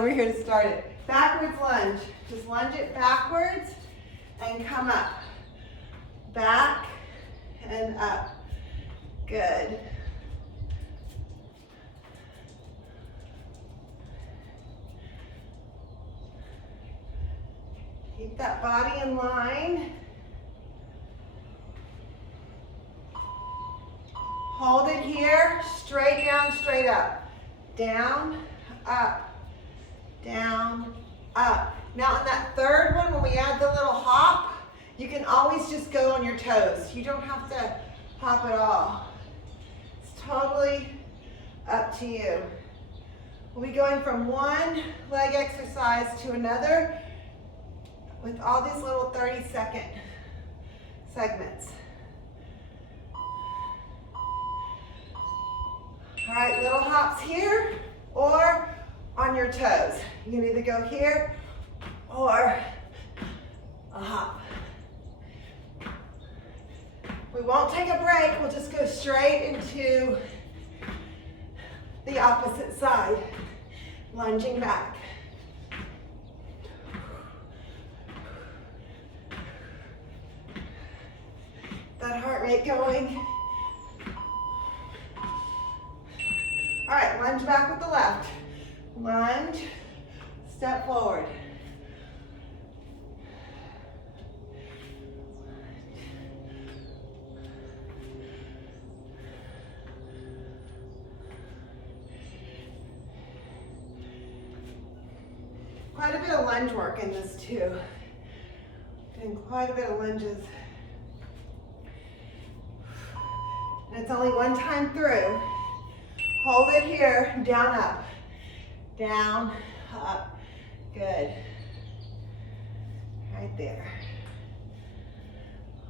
We're here to start it. Backwards lunge. Just lunge it backwards and come up. Back and up. Good. Keep that body in line. Hold it here, straight down, straight up. Down, up, down, up. Now on that third one, when we add the little hop, you can always just go on your toes. You don't have to hop at all. It's totally up to you. We'll be going from one leg exercise to another with all these little 30-second segments. All right, little hops here or on your toes. You can either go here or a hop. We won't take a break, we'll just go straight into the opposite side, lunging back. That heart rate going. All right, lunge back with the left. Lunge, step forward. Quite a bit of lunge work in this too. Doing quite a bit of lunges. And it's only one time through. Hold it here, down, up. Down, up. Good. Right there.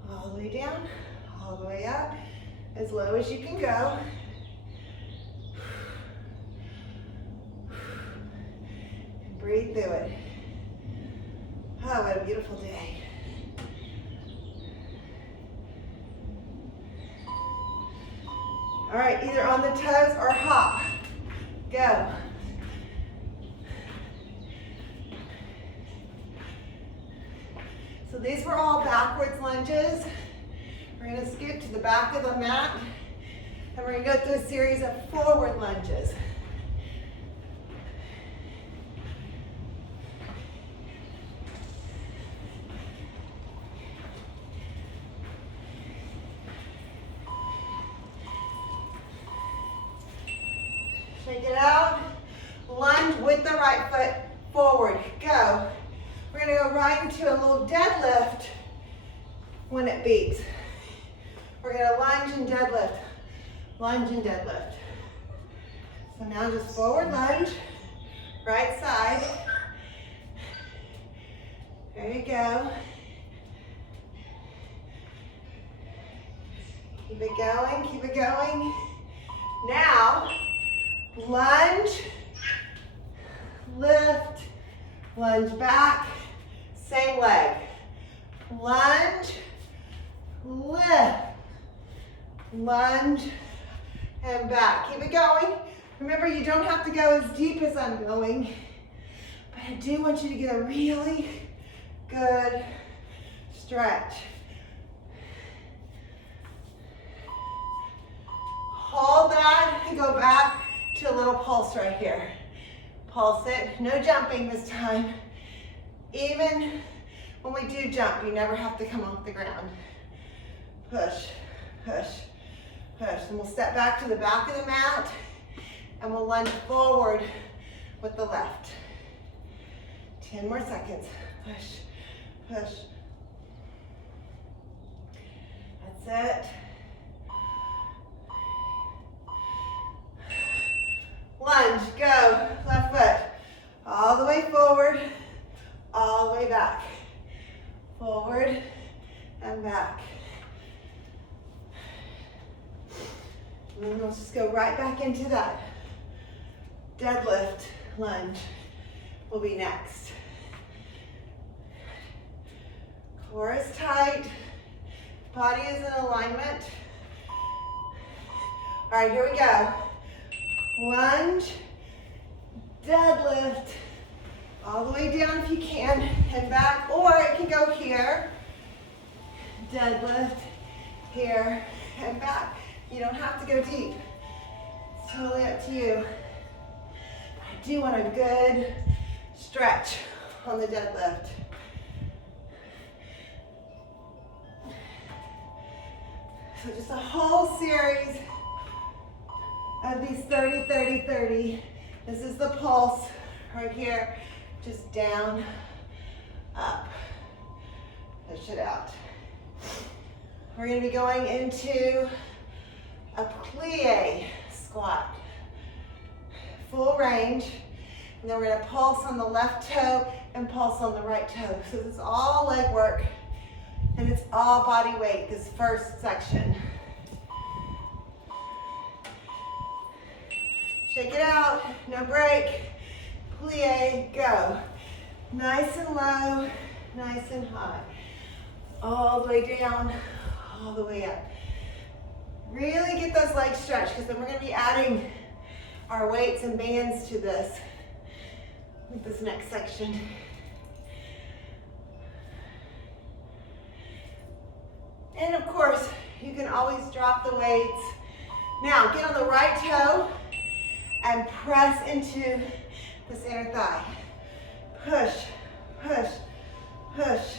All the way down, all the way up. As low as you can go. And breathe through it. Oh, what a beautiful day. All right, either on the toes or hop. Go. So these were all backwards lunges. We're going to scoot to the back of the mat, and we're going to go through a series of forward lunges. Shake it out. Lunge with the right foot forward. Go. We're going to go right into a little deadlift when it beeps. We're going to lunge and deadlift. Lunge and deadlift. So now just forward lunge. Right side. There you go. Keep it going. Keep it going. Now, lunge, lift, lunge back, same leg. Lunge, lift, lunge, and back. Keep it going. Remember, you don't have to go as deep as I'm going, but I do want you to get a really good stretch. Hold that and go back to a little pulse right here. Pulse it, no jumping this time. Even when we do jump, you never have to come off the ground. Push, push, push. And we'll step back to the back of the mat and we'll lunge forward with the left. 10 more seconds. Push, push. That's it. Lunge, go, left foot, all the way forward, all the way back, forward and back. And then we'll just go right back into that. Deadlift lunge will be next. Core is tight, body is in alignment. All right, here we go. Lunge, deadlift, All the way down if you can, and back, or it can go here. Deadlift, here, and back. You don't have to go deep. It's totally up to you. I do want a good stretch on the deadlift. So just a whole series of these 30, 30, 30. This is the pulse right here. Just down, up, push it out. We're gonna be going into a plie squat. Full range. And then we're gonna pulse on the left toe and pulse on the right toe. So this is all leg work and it's all body weight, this first section. Shake it out, no break. Plie, go. Nice and low, nice and high. All the way down, all the way up. Really get those legs stretched because then we're going to be adding our weights and bands to this with this next section. And of course, you can always drop the weights. Now, get on the right toe and press into this inner thigh. Push, push, push.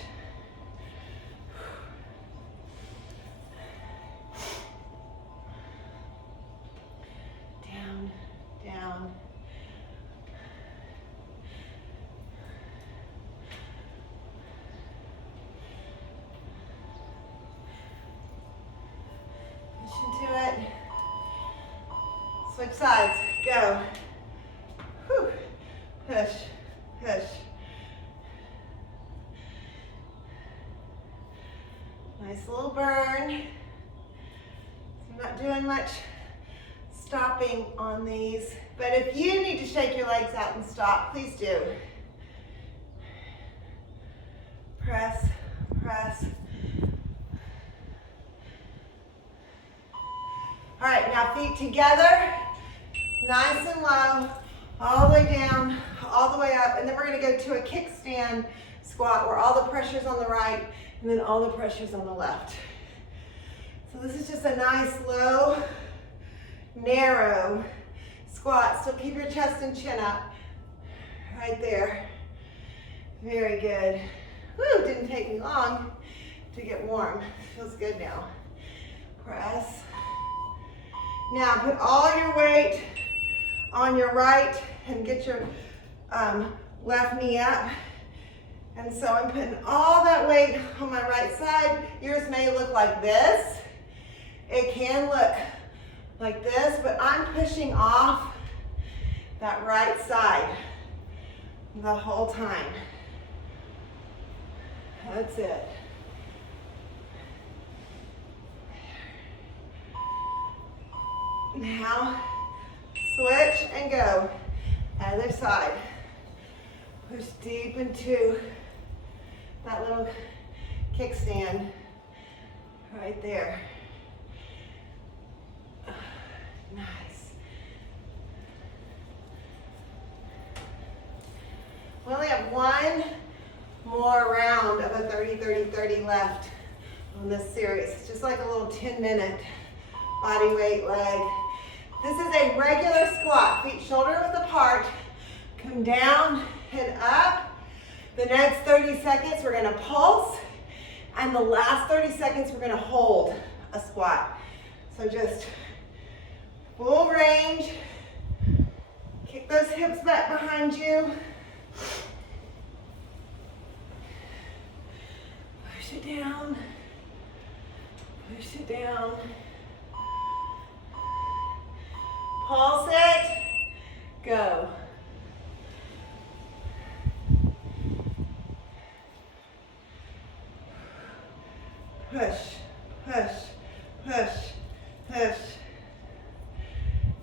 Down, down. Push into it. Switch sides, go. Whew. Push, push. Nice little burn. I'm not doing much stopping on these, but if you need to shake your legs out and stop, please do. Press, press. All right, now feet together, nice and low, all the way down, all the way up, and then we're gonna go to a kickstand squat where all the pressure's on the right and then all the pressure's on the left. So this is just a nice, low, narrow squat. So keep your chest and chin up, right there. Very good. Woo, didn't take me long to get warm. Feels good now. Press. Now put all your weight on your right and get your left knee up. And so I'm putting all that weight on my right side. Yours may look like this. It can look like this, but I'm pushing off that right side the whole time. That's it. Now, switch and go. Other side. Push deep into that little kickstand right there. Nice. We only have one more round of a 30-30-30 left on this series. It's just like a little 10-minute body weight leg. This is a regular squat, feet shoulder width apart. Come down and up. The next 30 seconds, we're gonna pulse. And the last 30 seconds, we're gonna hold a squat. So just full range. Kick those hips back behind you. Push it down. Push it down. Pulse it. Go. Push, push, push, push.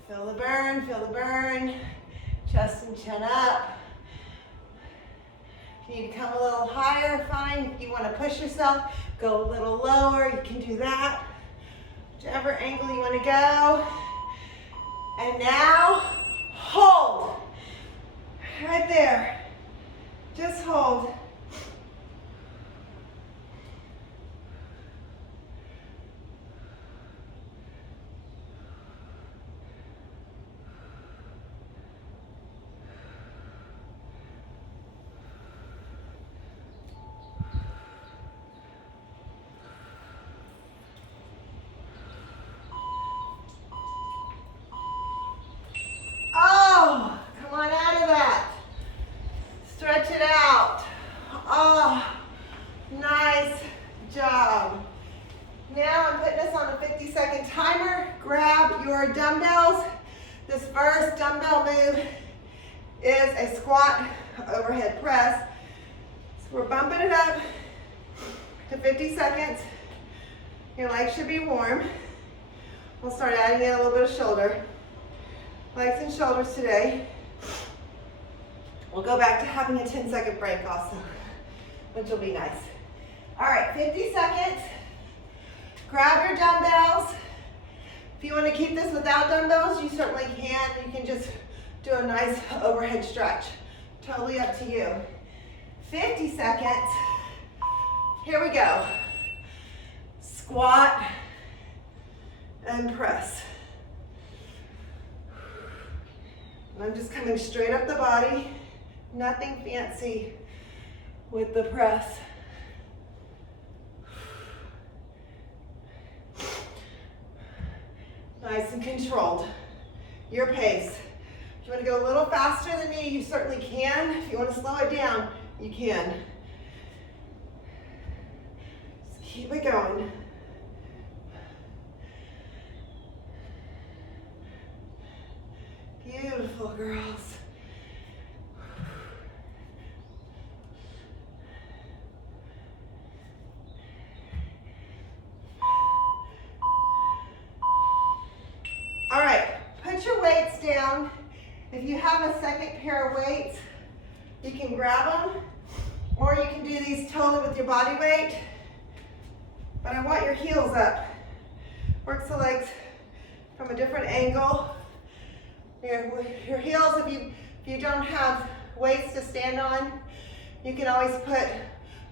Feel the burn, feel the burn. Chest and chin up. If you need to come a little higher, fine. If you want to push yourself, go a little lower, you can do that. Whichever angle you want to go. And now, hold. Right there. Just hold. Oh, come on out of that. Stretch it out. Oh, nice job. Now I'm putting us on a 50-second timer. Grab your dumbbells. This first dumbbell move is a squat overhead press. So we're bumping it up to 50 seconds. Your legs should be warm. We'll start adding in a little bit of shoulder. Legs and shoulders today. We'll go back to having a 10-second break also, which will be nice. All right, 50 seconds. Grab your dumbbells. If you want to keep this without dumbbells, you certainly can. You can just do a nice overhead stretch. Totally up to you. 50 seconds. Here we go. Squat and press. And I'm just coming straight up the body. Nothing fancy with the press. Nice and controlled. Your pace. If you want to go a little faster than me, you certainly can. If you want to slow it down, you can. Just keep it going. Beautiful, girls. All right, put your weights down. If you have a second pair of weights, you can grab them, or you can do these totally with your body weight. But I want your heels up. Work the legs from a different angle. Your heels, if you don't have weights to stand on, you can always put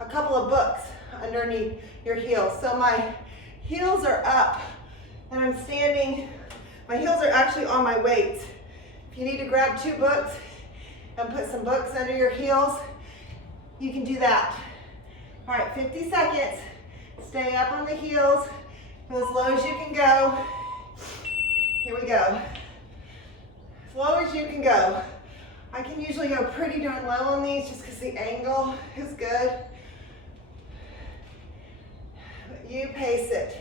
a couple of books underneath your heels. So my heels are up and I'm standing, my heels are actually on my weights. If you need to grab 2 books and put some books under your heels, you can do that. All right, 50 seconds. Stay up on the heels, go as low as you can go. Here we go. As low as you can go. I can usually go pretty darn low on these just because the angle is good. But you pace it.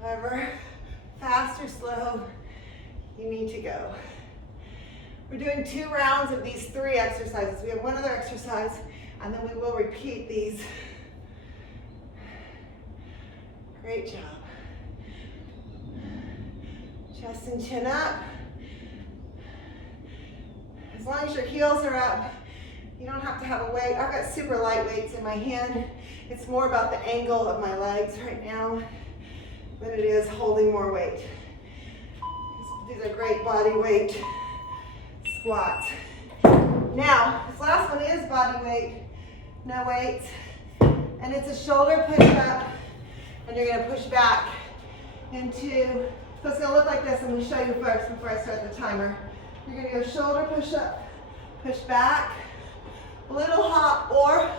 However fast or slow you need to go. We're doing 2 rounds of these 3 exercises. We have one other exercise and then we will repeat these. Great job. Chest and chin up. As long as your heels are up, you don't have to have a weight. I've got super light weights in my hand. It's more about the angle of my legs right now than it is holding more weight. These are great body weight squats. Now, this last one is body weight, no weights, and it's a shoulder push up, and you're gonna push back into, so it's gonna look like this. I'm gonna show you first before I start the timer. You're gonna go shoulder push up, push back, a little hop, or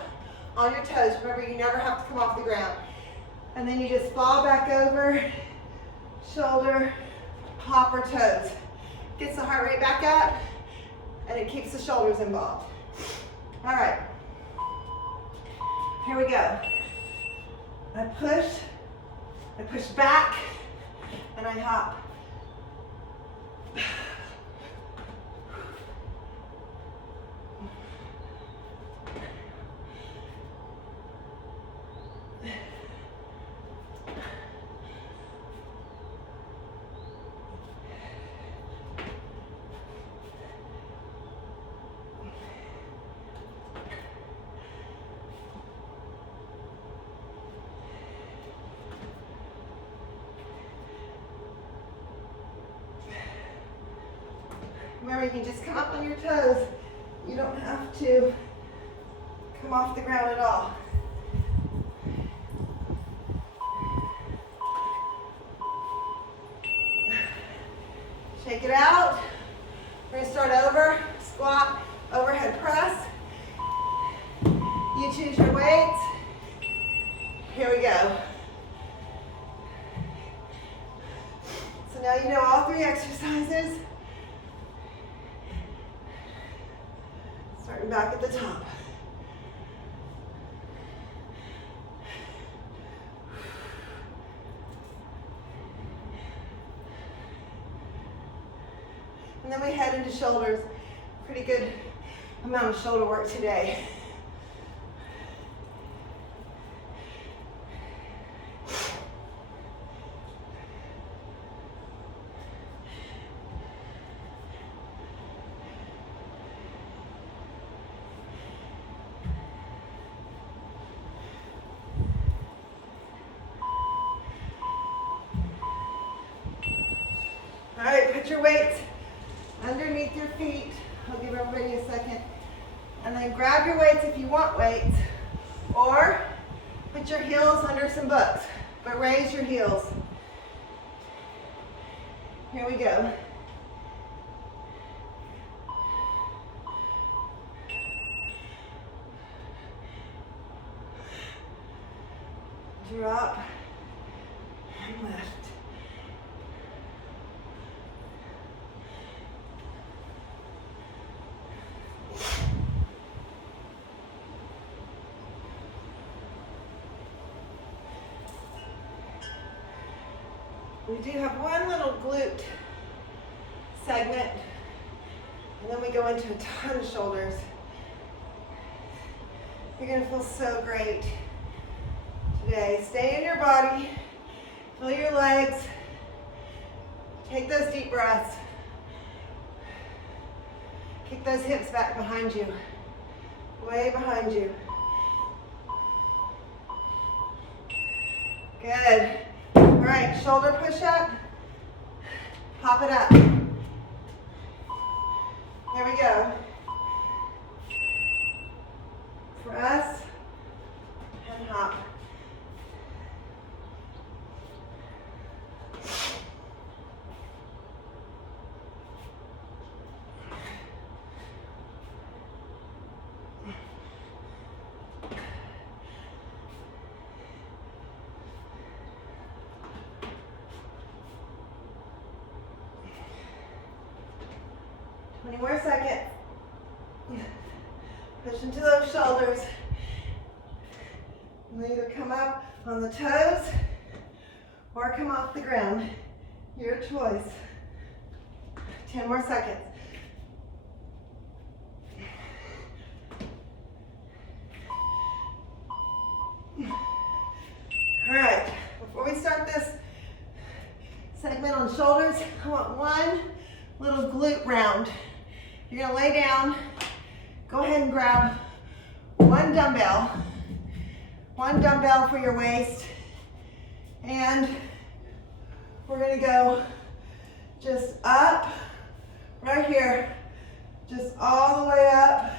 on your toes. Remember, you never have to come off the ground. And then you just fall back over, shoulder, hop or toes. Gets the heart rate back up, and it keeps the shoulders involved. All right, here we go. I push back, and I hop. Remember, you can just come up on your toes You don't have to come off the ground at all. Shake it out. We're gonna start over. Squat, overhead press. You choose your weights. Here we go. So now you know all 3 exercises. Starting back at the top. And then we head into shoulders. Pretty good amount of shoulder work today. All right, put your weights underneath your feet. I'll give everybody a second. And then grab your weights if you want weights. Or put your heels under some books, but raise your heels. Here we go. Drop and lift. We do have one little glute segment, and then we go into a ton of shoulders. You're gonna feel so great today. Stay in your body, feel your legs, take those deep breaths. Kick those hips back behind you, way behind you. Good. All right, shoulder push up, pop it up. There we go. Press and hop. More seconds. Push into those shoulders. And either come up on the toes or come off the ground. Your choice. 10 more seconds. All right, before we start this segment on shoulders, I want one little glute round. You're gonna lay down, go ahead and grab one dumbbell for your waist, and we're gonna go just up, right here, just all the way up,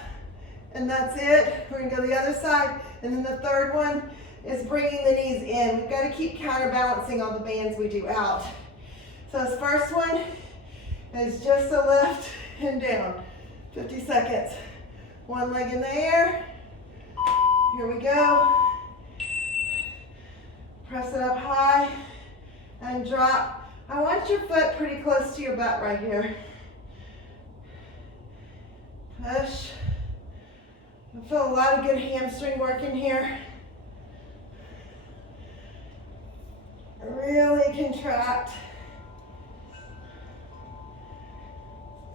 and that's it. We're gonna go the other side, and then the third one is bringing the knees in. We've gotta keep counterbalancing all the bands we do out. So this first one is just a lift and down. 50 seconds. One leg in the air. Here we go. Press it up high and drop. I want your foot pretty close to your butt right here. Push. I feel a lot of good hamstring work in here. Really contract.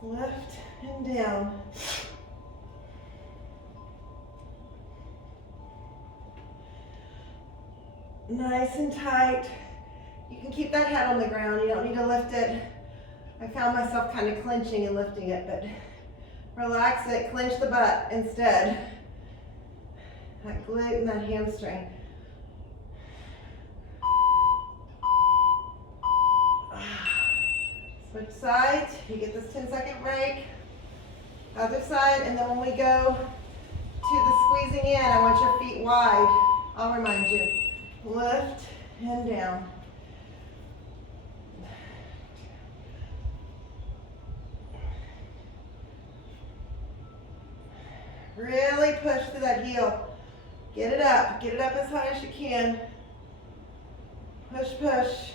Lift and down. Nice and tight. You can keep that head on the ground. You don't need to lift it. I found myself kind of clenching and lifting it, but relax it, clench the butt instead. That glute and that hamstring. Switch sides, you get this 10-second break. Other side, and then when we go to the squeezing in, I want your feet wide. I'll remind you. Lift and down. Really push through that heel. Get it up as high as you can. Push, push.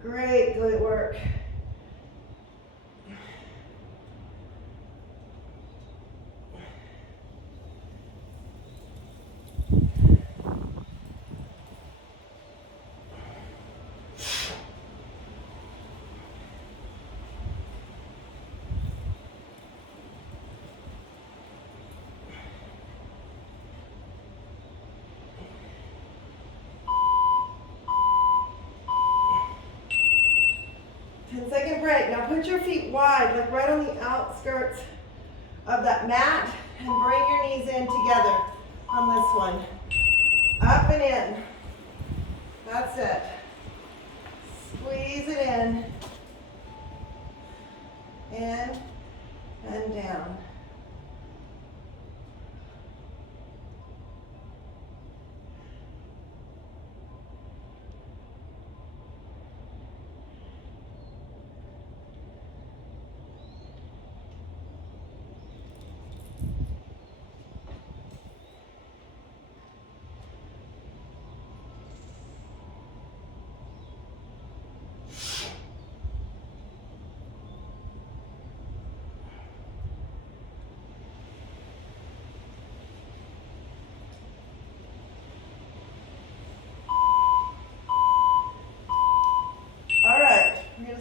Great glute work. Second break. Now put your feet wide, like right on the outskirts of that mat, and bring your knees in together on this one. Up and in. That's it. Squeeze it in. In and down.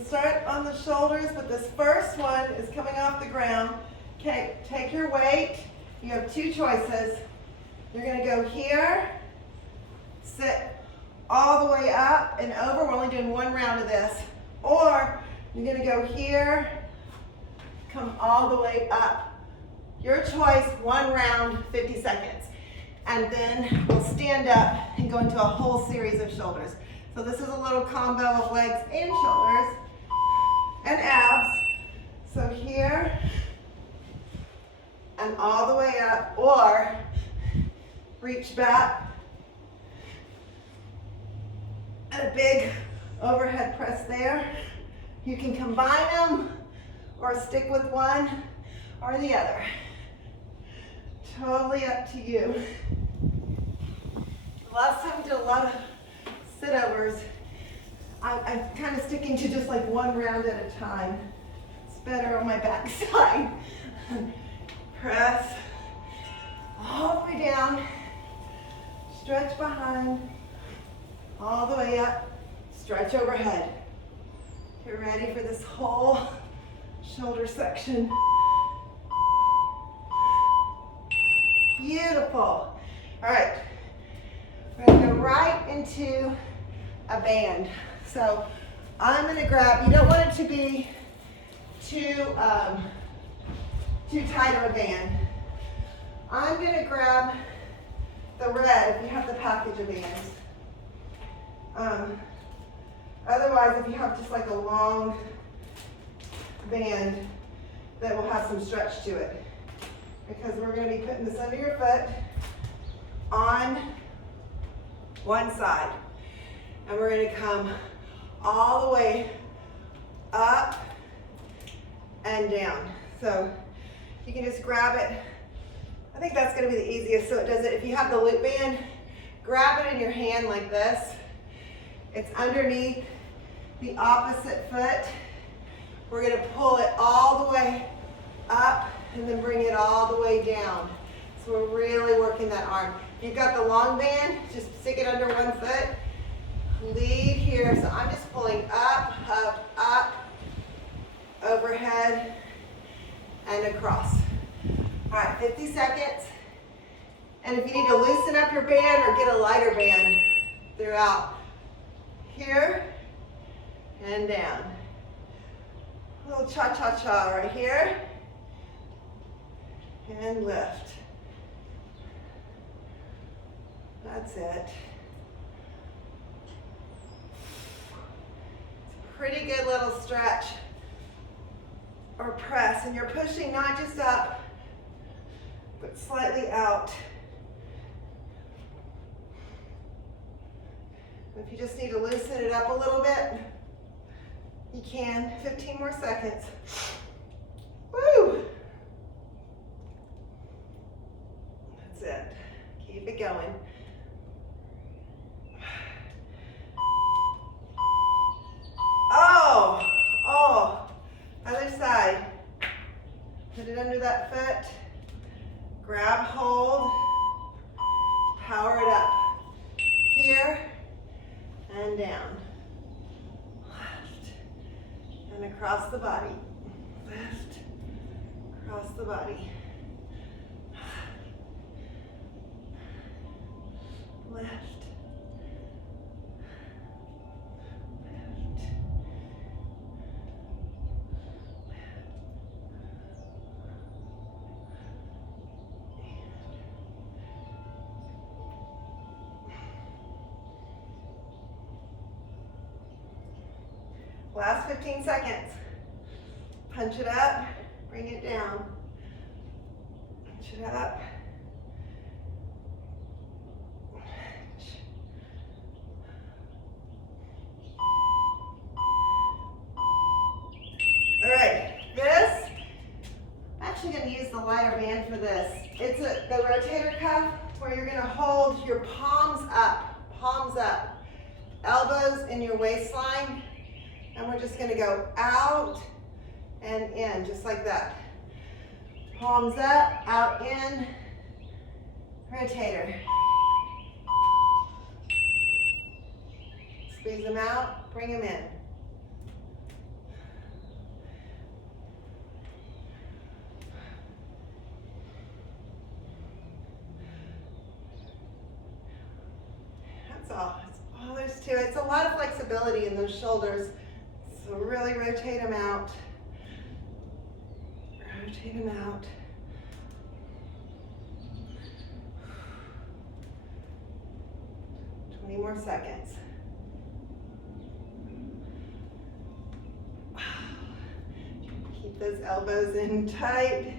Start on the shoulders, but this first one is coming off the ground. Okay, take your weight. You have two choices. You're going to go here, sit all the way up and over. We're only doing one round of this. Or you're going to go here, come all the way up. Your choice, one round, 50 seconds. And then we'll stand up and go into a whole series of shoulders. So this is a little combo of legs and shoulders and abs. So here and all the way up, or reach back and a big overhead press there. You can combine them or stick with one or the other. Totally up to you. Last time we did a lot of sit-overs. I'm kind of sticking to just like one round at a time. It's better on my back side. Press all the way down, stretch behind, all the way up, stretch overhead. You're ready for this whole shoulder section. Beautiful. All right, we're gonna go right into a band. So I'm gonna grab, you don't want it to be too tight of a band. I'm gonna grab the red if you have the package of bands. Otherwise, if you have just like a long band that will have some stretch to it. Because we're gonna be putting this under your foot on one side. And we're gonna come all the way up and down. So you can just grab it. I think that's gonna be the easiest. So it does it, if you have the loop band, grab it in your hand like this. It's underneath the opposite foot. We're gonna pull it all the way up and then bring it all the way down. So we're really working that arm. If you've got the long band, just stick it under one foot. Lead here, so I'm just pulling up, up, up, overhead, and across. All right, 50 seconds. And if you need to loosen up your band or get a lighter band throughout, here and down. A little cha-cha-cha right here. And lift. That's it. Pretty good little stretch or press, and you're pushing not just up, but slightly out. If you just need to loosen it up a little bit, you can. 15 more seconds. Woo! That's it. Keep it going. Oh, other side. Put it under that foot. Grab hold. Power it up. Here and down. Left and across the body. Left, across the body. Left. Last 15 seconds. Punch it up, bring it down. Punch it up. All right, this, I'm actually going to use the lighter band for this. It's the rotator cuff where you're going to hold your palms up, elbows in your waistline. And we're just gonna go out and in, just like that. Palms up, out, in, rotator. Squeeze them out, bring them in. That's all there's to it. It's a lot of flexibility in those shoulders. So really rotate them out. Rotate them out. More seconds. Keep those elbows in tight.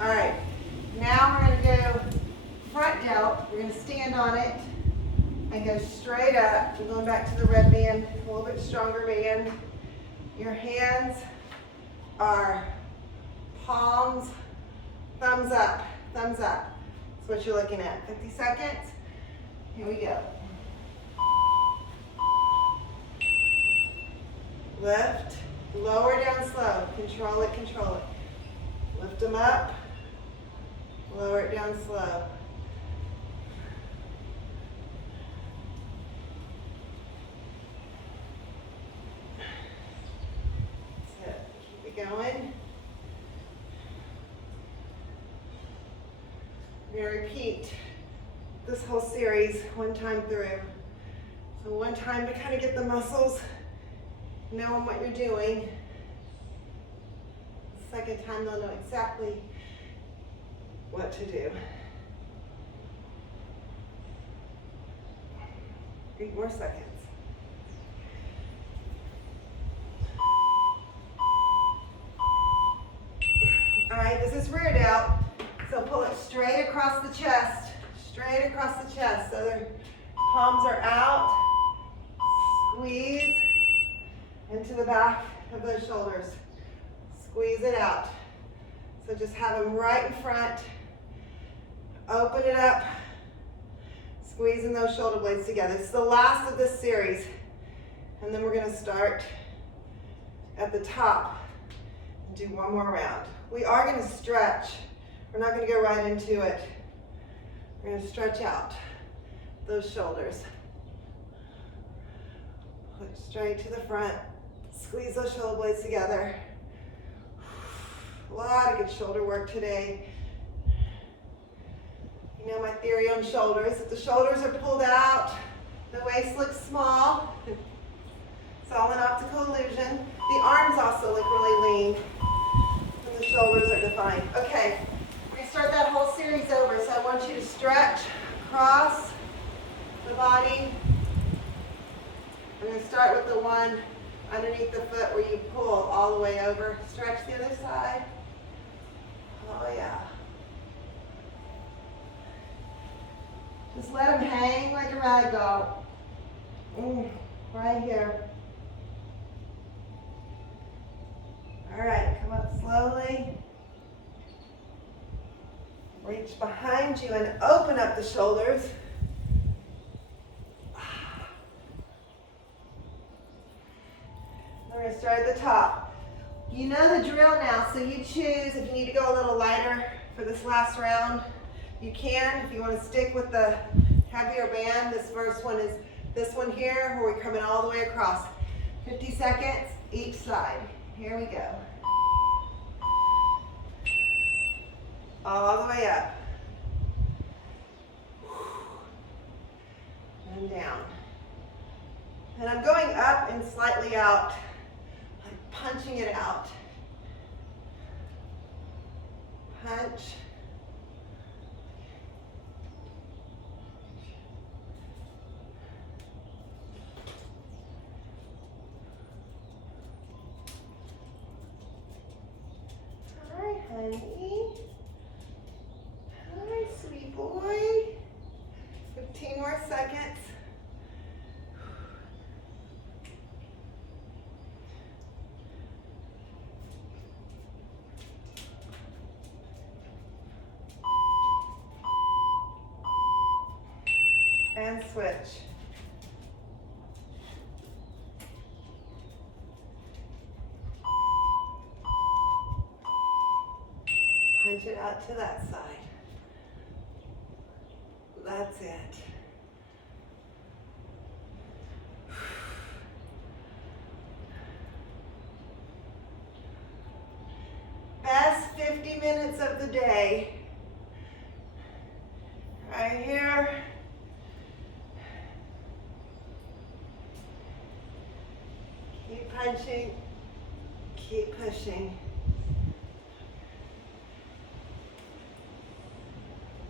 All right, now we're going to go front delt. We're going to stand on it and go straight up. We're going back to the red band, a little bit stronger band. Your hands are palms, thumbs up, thumbs up. That's what you're looking at. 50 seconds. Here we go. Lift, lower down slow. Control it, control it. Lift them up, lower it down slow. Going. We're going to repeat this whole series one time through. So one time to kind of get the muscles knowing what you're doing. Second time they'll know exactly what to do. 8 more seconds. All right, this is rear delt, so pull it straight across the chest, so the palms are out, squeeze into the back of those shoulders, squeeze it out. So just have them right in front, open it up, squeezing those shoulder blades together. It's the last of this series, and then we're gonna start at the top and do one more round. We are going to stretch. We're not going to go right into it. We're going to stretch out those shoulders. Pull it straight to the front. Squeeze those shoulder blades together. A lot of good shoulder work today. You know my theory on shoulders. If the shoulders are pulled out, the waist looks small. It's all an optical illusion. The arms also look really lean. The shoulders are defined. Okay, we're going to start start that whole series over. So I want you to stretch across the body. I'm going to start with the one underneath the foot where you pull all the way over. Stretch the other side. Oh yeah. Just let them hang like a rag doll. Right here. All right, come up slowly. Reach behind you and open up the shoulders. We're going to start at the top. You know the drill now, so you choose if you need to go a little lighter for this last round. You can. If you want to stick with the heavier band, this first one is this one here where we're coming all the way across. 50 seconds each side. Here we go. All the way up. And down. And I'm going up and slightly out. I'm punching it out. Punch. Hi, honey. Hi, sweet boy. 15 more seconds. And switch. Punch it out to that side. That's it. Best 50 minutes of the day. Right here. Keep punching. Keep pushing.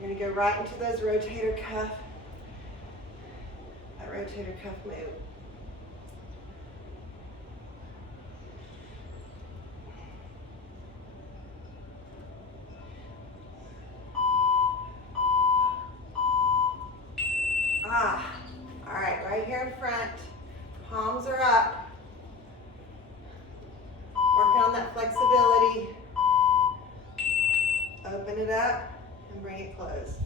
You're going to go right into those rotator cuff. That rotator cuff move. All right, right here in front. Palms are up. Working on that flexibility. Open it up and bring it close.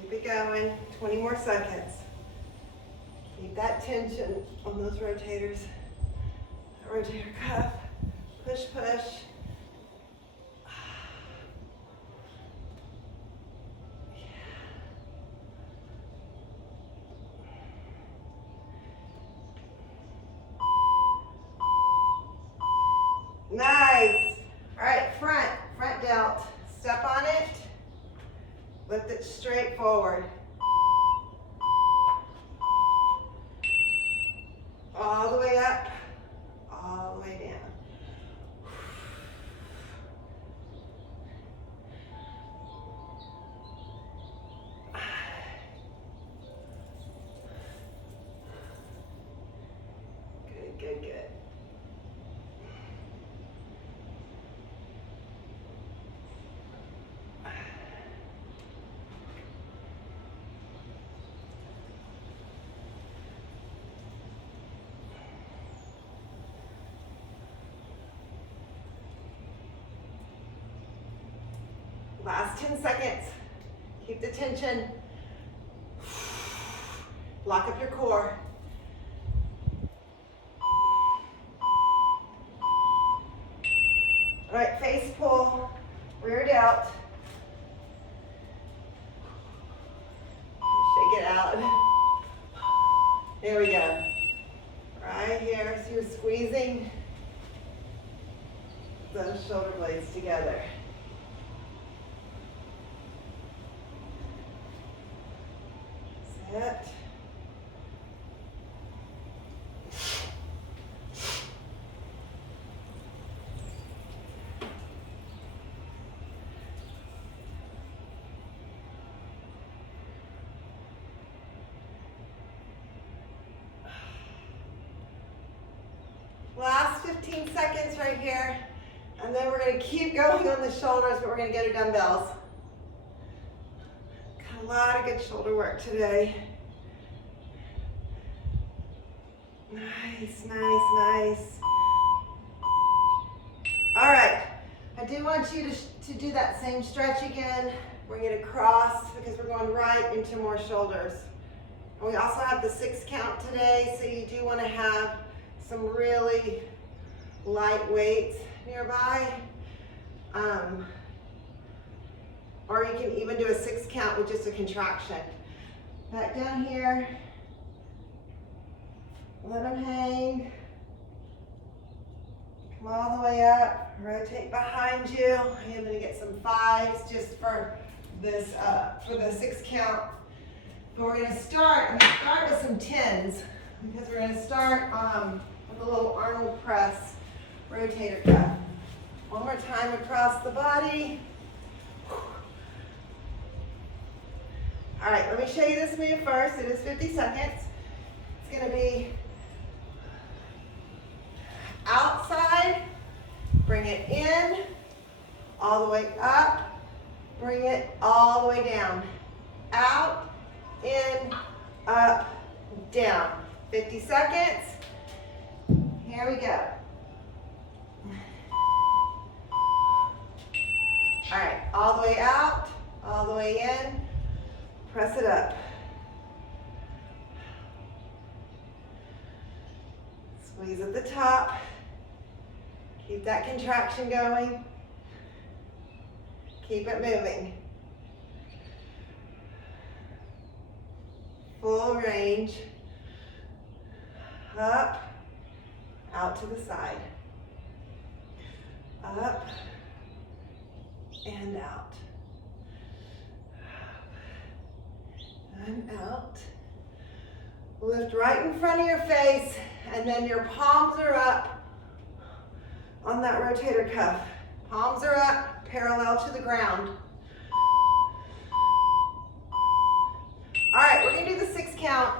Keep it going, 20 more seconds. Keep that tension on those rotators. That rotator cuff. Push, push. Nice. All right, front delt. Step on it. Lift it straight forward. All the way up, all the way down. Good, good, good. Last 10 seconds. Keep the tension. Lock up your core. All right, face pull, rear delt. Shake it out. There we go. Right squeezing those shoulder blades together. Sit. Last 15 seconds right here, and then we're going to keep going on the shoulders, but we're going to go to dumbbells. Got a lot of good shoulder work today. Nice, nice, nice. All right, I do want you to do that same stretch again. Bring it across because we're going right into more shoulders. And we also have the 6 count today, so you do want to have some really light weights nearby. Or you can even do a 6 count with just a contraction. Back down here. Let them hang. Come all the way up. Rotate behind you. I'm going to get some 5s just for this, for the 6 count. But we're going to start with some 10s because we're going to start with a little Arnold press rotator cuff. One more time across the body. All right, let me show you this move first. It is 50 seconds. It's going to be outside, bring it in, all the way up, bring it all the way down. Out, in, up, down. 50 seconds. Here we go. All right, all the way out, all the way in, press it up. Squeeze at the top. Keep that contraction going. Keep it moving. Full range. Up, out to the side. Up and out. And out. Lift right in front of your face, and then your palms are up on that rotator cuff. Palms are up, parallel to the ground. All right, we're gonna do the 6 count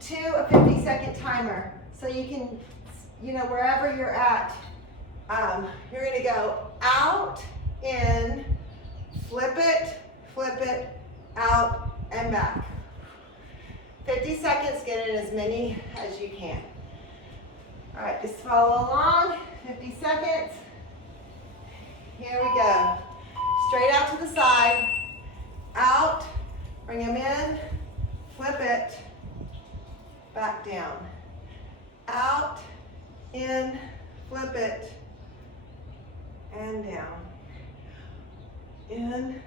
to a 50-second timer. So you can, wherever you're at, you're gonna go out, in, flip it, out, and back. 50 seconds, get in as many as you can. All right, just follow along, 50 seconds. Here we go. Straight out to the side, out, bring them in, flip it, back down. Out, in, flip it, and down. In,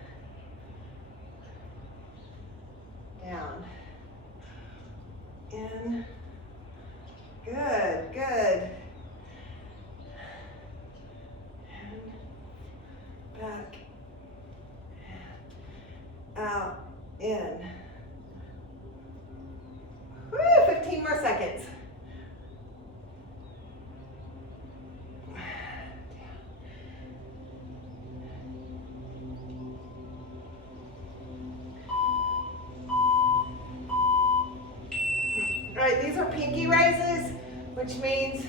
down. In. Good, good. And back. Out, in. Woo, 15 more seconds. These are pinky raises, which means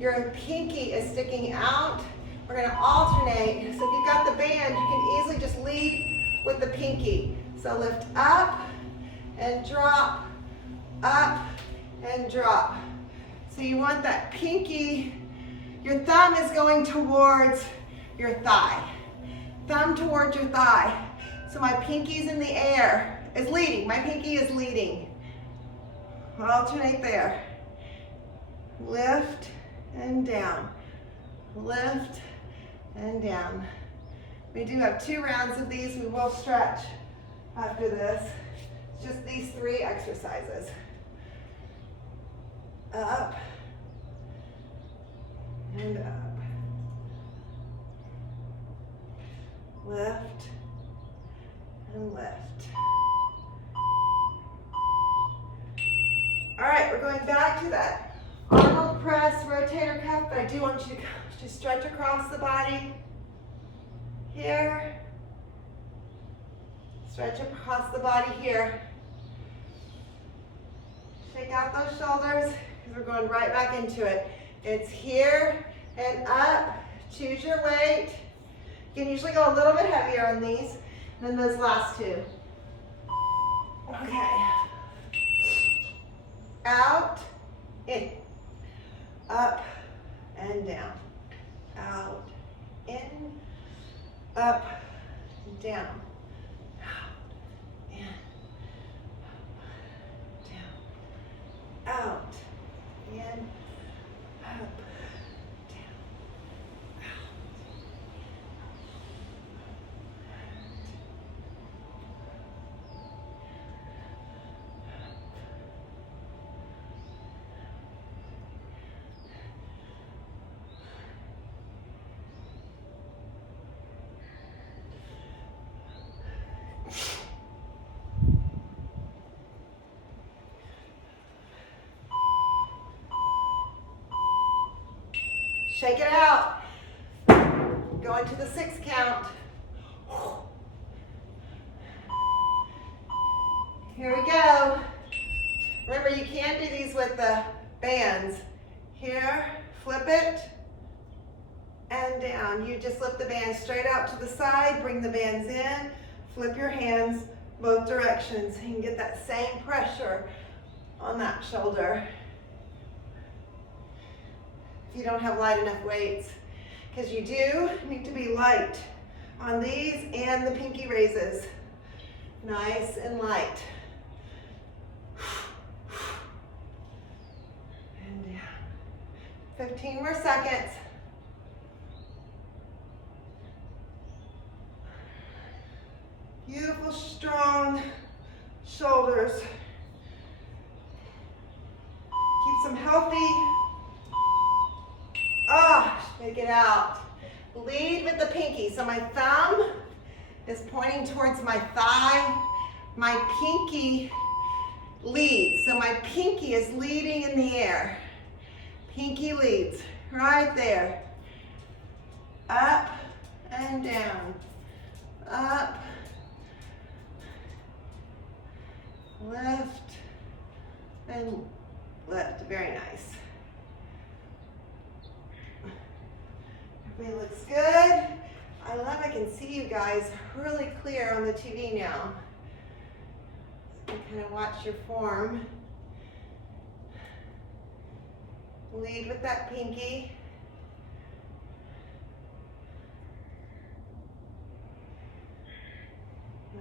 your pinky is sticking out. We're going to alternate. So if you've got the band, you can easily just lead with the pinky. So lift up and drop, up and drop. So you want that pinky, your thumb is going towards your thigh. Thumb towards your thigh. So my pinky's in the air, is leading. My pinky is leading. Alternate there. Lift and down. Lift and down. We do have 2 rounds of these. We will stretch after this. It's just these 3 exercises. Up and up. Lift and lift. All right, we're going back to that Arnold press rotator cuff, but I do want you to stretch across the body. Here. Stretch across the body here. Shake out those shoulders because we're going right back into it. It's here and up. Choose your weight. You can usually go a little bit heavier on these than those last two. Okay. Out, in, up, and down. Out, in, up, down. Out, in, up, down. Out, in, up, down. Shake it out. Go into the 6 count. Here we go. Remember, you can do these with the bands. Here, flip it, and down. You just lift the band straight out to the side, bring the bands in, flip your hands both directions. You can get that same pressure on that shoulder. If you don't have light enough weights, because you do need to be light on these and the pinky raises. Nice and light. And down. 15 more seconds. Beautiful, strong shoulders. Keeps them healthy. Shake it out. Lead with the pinky. So my thumb is pointing towards my thigh. My pinky leads. So my pinky is leading in the air. Pinky leads right there. Up and down. Up. Lift and lift. Very nice. Everybody looks good. I love I can see you guys really clear on the TV now. So you can kind of watch your form. Lead with that pinky.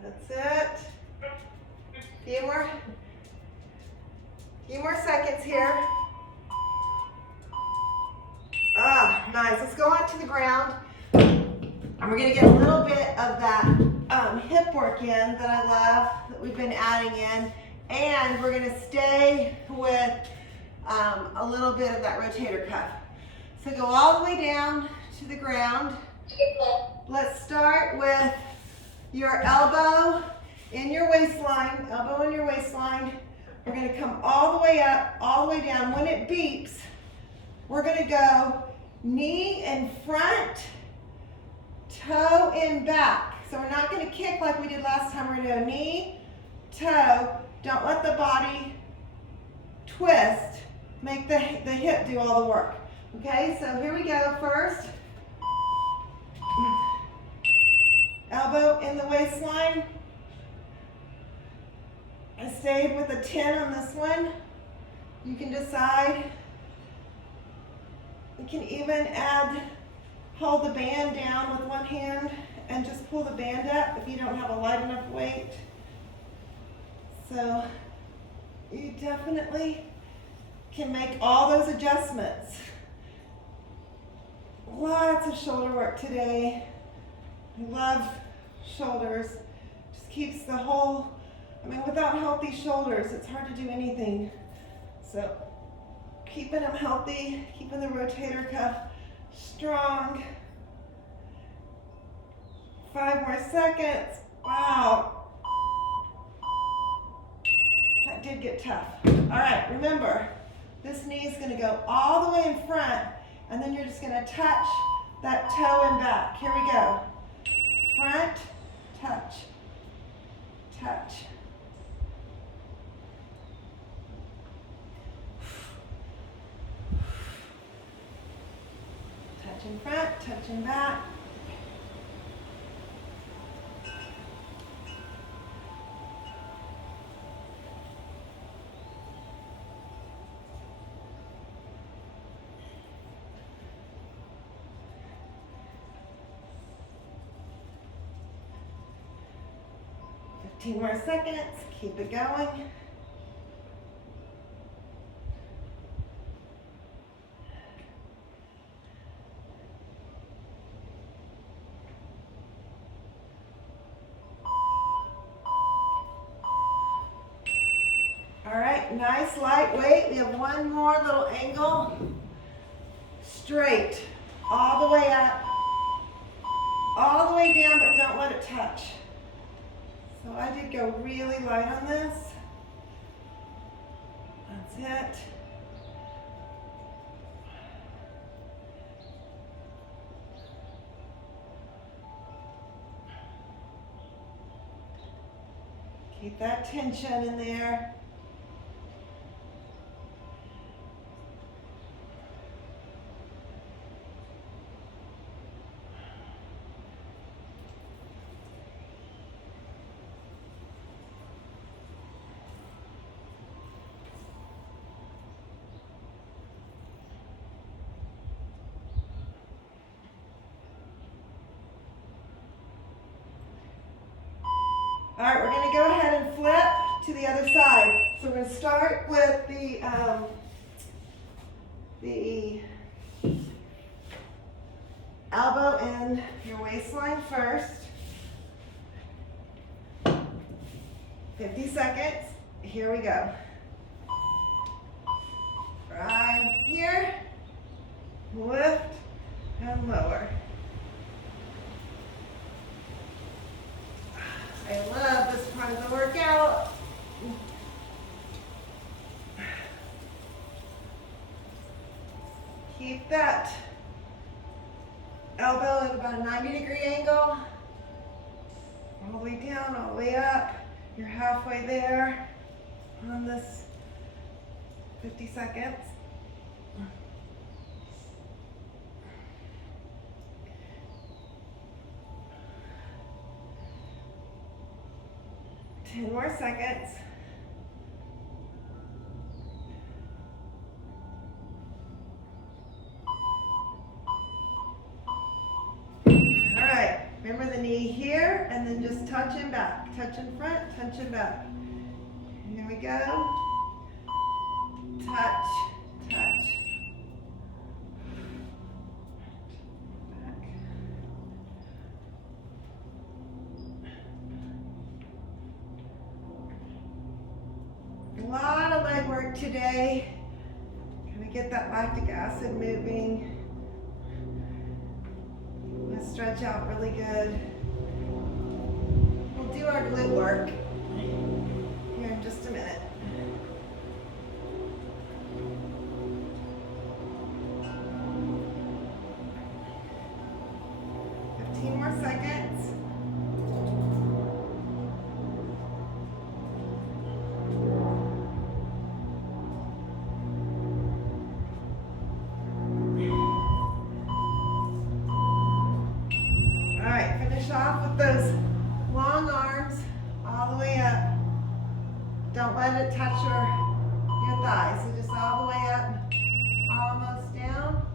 That's it. Few more seconds here. Nice. Let's go on to the ground. And we're going to get a little bit of that hip work in that I love, that we've been adding in. And we're going to stay with a little bit of that rotator cuff. So go all the way down to the ground. Let's start with your elbow in your waistline, elbow in your waistline. We're going to come all the way up, all the way down. When it beeps, we're going to go knee in front, toe in back. So we're not going to kick like we did last time. We're going to go knee, toe. Don't let the body twist. Make the hip do all the work. Okay, so here we go. First, elbow in the waistline. I stayed with a 10 on this one. You can decide. You can even hold the band down with one hand and just pull the band up if you don't have a light enough weight. So you definitely can make all those adjustments. Lots of shoulder work today. I love shoulders. Just keeps the whole, without healthy shoulders, it's hard to do anything. So keeping them healthy, keeping the rotator cuff Strong. 5 more seconds. Wow. That did get tough. All right, remember, this knee is going to go all the way in front, and then you're just going to touch that toe and back. Here we go. Front, touch, touch. Touch in front, touch in back. Two more seconds, keep it going. All right, nice lightweight. We have one more little angle. Straight, all the way up, all the way down, but don't let it touch. So I did go really light on this. That's it. Keep that tension in there. All right, we're going to go ahead and flip to the other side. So we're going to start with the elbow in your waistline first. 50 seconds. Here we go. Right here. Lift and lower. I love this part of the workout. Keep that elbow at about a 90-degree angle. All the way down, all the way up. You're halfway there on this 50 seconds. Ten more seconds. All right, remember the knee here, and then just touch in back. Touch in front, touch in back. Here we go. Touch, touch. A lot of leg work today. Gonna get that lactic acid moving. Gonna stretch out really good. We'll do our glute work here in just a minute. More seconds. All right, finish off with those long arms all the way up. Don't let it touch your thighs. So just all the way up, almost down.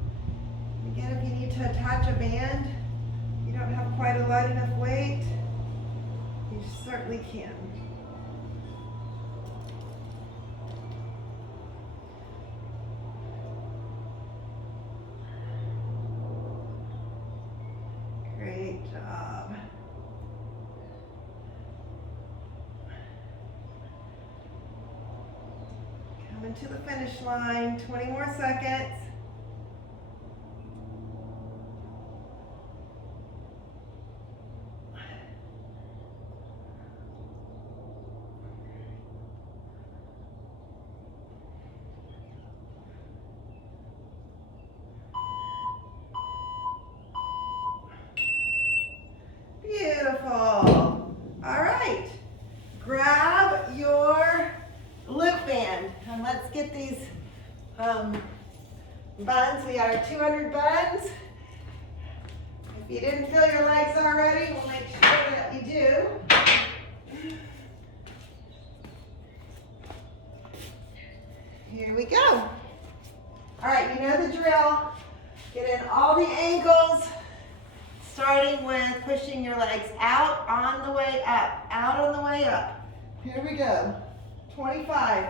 Again, if you need to attach a band, don't have quite a light enough weight, you certainly can. Great job. Coming to the finish line, 20 more seconds. buns. We got our 200 buns. If you didn't feel your legs already, we'll make sure that you do. Here we go. All right, you know the drill. Get in all the angles, starting with pushing your legs out on the way up, out on the way up. Here we go. 25.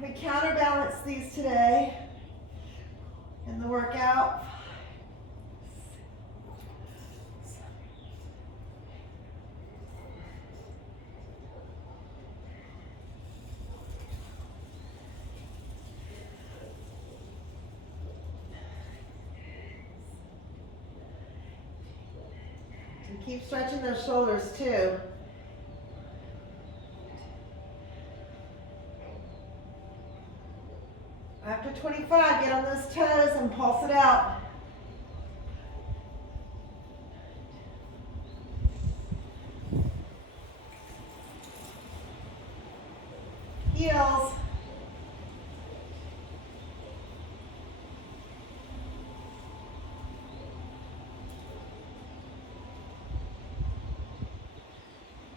We counterbalance these today in the workout. And keep stretching those shoulders too. After 25, get on those toes and pulse it out. Heels.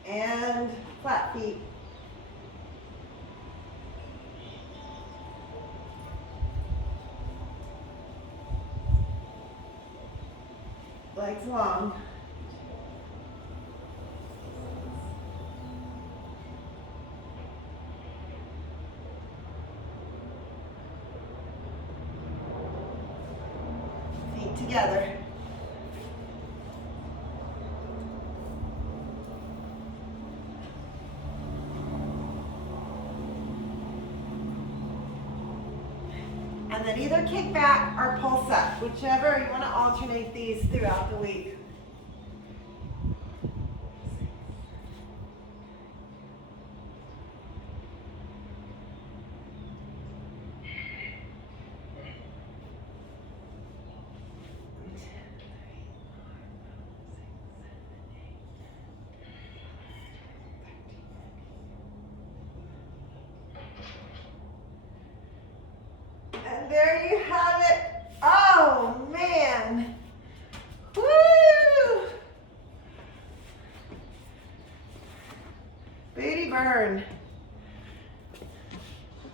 And flat feet. Legs long. Feet together. And then either kick back or pulse up, whichever. You want to alternate these throughout the week. And there you have it. Oh, man. Woo! Booty burn.